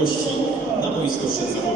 gości na boisku Szydza.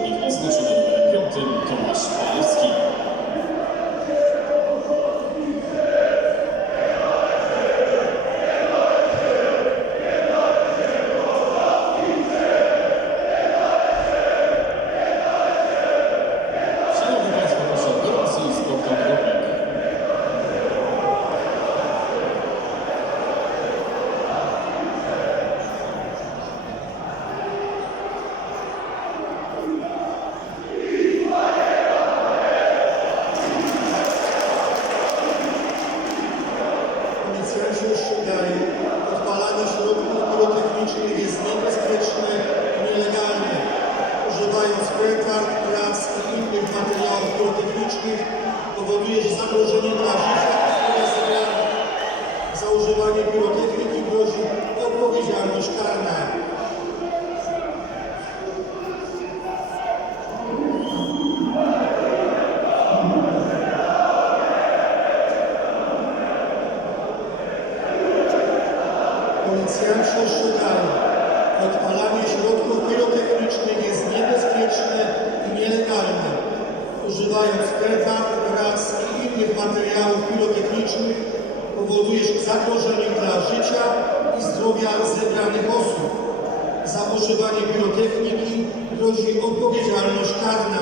używając peta oraz innych materiałów pirotechnicznych powodujesz zagrożenie dla życia i zdrowia zebranych osób. Za używanie pirotechniki grozi odpowiedzialność karna.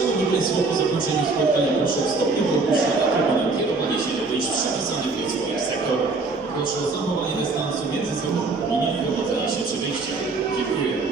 Szanowni Państwo, po zakończeniu spotkania proszę o stopniu opuszczenia trybuny, kierowanie się do wyjść przepisanych dla swoich sektorów. Proszę o zachowanie dystansu między sobą i nie wprowadzenie się przy wyjściach. Dziękuję.